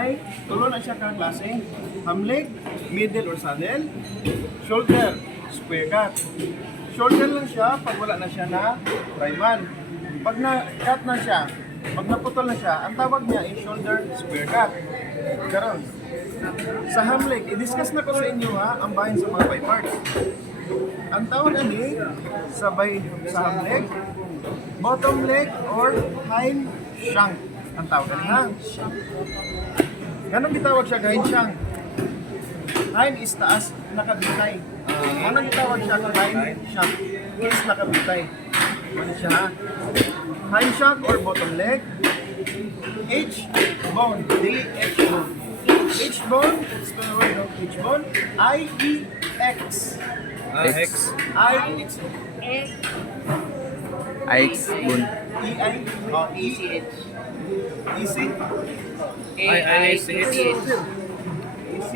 ay tulo na siya kang klase. Ham leg, middle or saddle, shoulder, square cut. Shoulder lang siya pag wala na siya na primal. Pag na-cut na siya, pag naputol na siya, ang tawag niya ay shoulder square cut. Karon, sa ham leg, i-discuss na ko sa inyo ha, ang bahin sa mga by parts. Ang tawag ani sa ham leg, bottom leg or hind shank. Ang tawag ani ha. Ganun gitawag siya hind shank. Hind is taas, nakabitay. Anong gitawag siya hind shank? Is nakabitay. Ano siya ha? Hind shank or bottom leg, H bone, D-H bone. H bone, spell word no? H bone, I-E-X. X. I-E-X. X bun. E-I, E-C-H. E-C? I-I-C-H. E-C.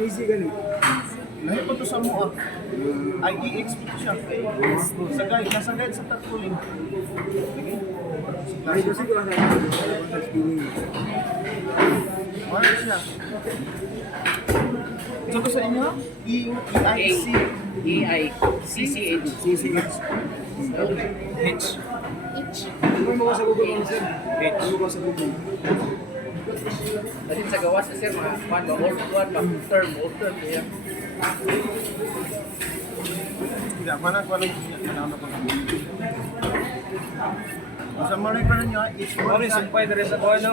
Easy gani. Lahi po to sa mua. I-E-X po siya. Sagay, nasagay sa tagpuling. Ay kasi ko lang sa spinning. Ano siya? Ito ko sa inyo? E-I-C. E-I-C-C-H. CCH. H. Ano mo sa Google mo sir? H. Ano mo sa Google? Kasi sa gawas na sir, mga old term. Kaya. Hindi, mana ko alam ko. Sa mga pa ninyo, each Ano one yung sumpay na rin sa kuha, no?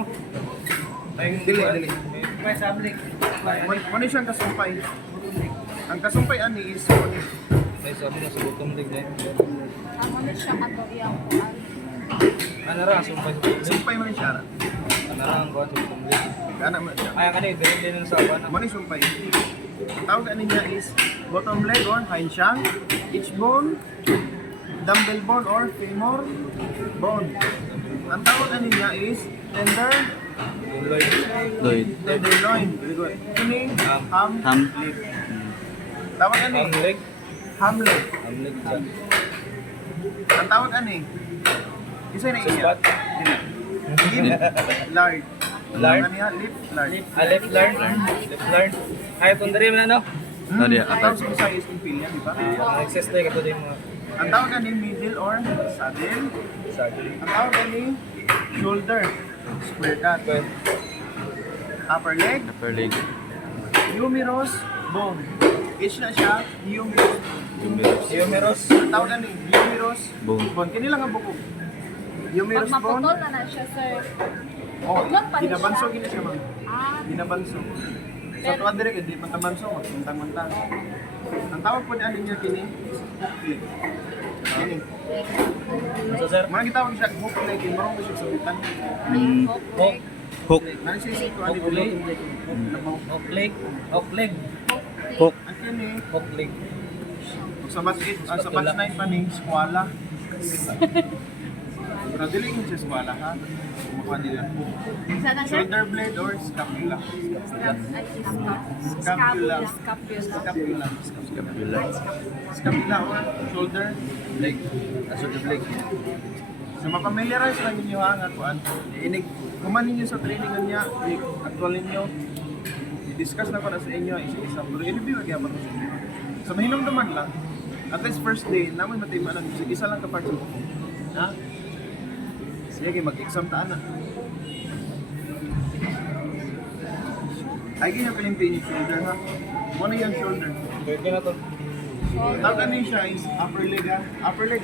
Dili. May sablik. Mano siyang kasumpay. Ang kasumpay ani is May sablik sa butong lig na yun. Amo na siya katoriyang kuan. Ano ra, sumpay. sumpay man siya. Ano ra ang kuha sa butong lig. Kana man siya. Ay, kanina, din sa kuha na. Mano sumpay. Ang tawag ani niya is bottom leg or hind shank, each bone, dumbbell bone or femur bone. Ang tawag ani niya is Lloyd. tenderloin. Very good. Kini ham Ham. leg. Tawag ani Ang leg. ham leg. Ang leg siya. Ang tawag ani isa na Sa iya. spot. Lip lard. Lard? Ano niya? Lip lard. Left learn. Left learn. Ay, itong diri mo na, no? Oh, diya. Ang tawag sa isa is impilya, di ba? Ang excess na ito din mga Ang tawag ani middle or saddle. surgery. Ang tawag ani shoulder. Square cut. Okay. Upper leg. Upper leg. Humerus bone. Itch na siya. Humerus. Humerus. Ang tawag ani humerus Bone. bone. Kini lang ang buko. Pag Humerus bone. maputol na siya, sir. Oh, Huwag pa rin ginabanso siya. gina siya ma'am. Ginabanso. Sa Pero- tuwa direk di patabanso, magsuntang-muntang. Ang tawag po ni ani niya kini hook leg. Kini. So, sir, Mga gitawag siya hook leg, marunong siya sabitan. hook. Hook. Nani siya ito ani Hook leg. bulo. Hook leg. Hook leg. Hook. Ang kini Hook leg. sa batch 8, sa batch 9 pa ni skwala. Pero dili mo siya skwala ha. Kumuha nila. Sana, sir? Shoulder blade or scapula. Scapula. Scapula. Scapula. Scapula or shoulder. Leg. Shoulder leg. So mapamiliarize lang ninyo ha nga kuan. Inig kuman ninyo sa trainingan niya, actual ninyo. I-discuss na ko na sa inyo isa-isa. Pero i-review lagi ako sa inyo. So mahinumduman lang. At least first day, naman matima lang. Isa lang ka part sa buko. Ha? Sige, mag-exam taan na. Ay, ganyan kalimpiin yung shoulder ha. Muna yung shoulder. Pwede na to. Tawag ano siya is upper leg ha. Upper leg.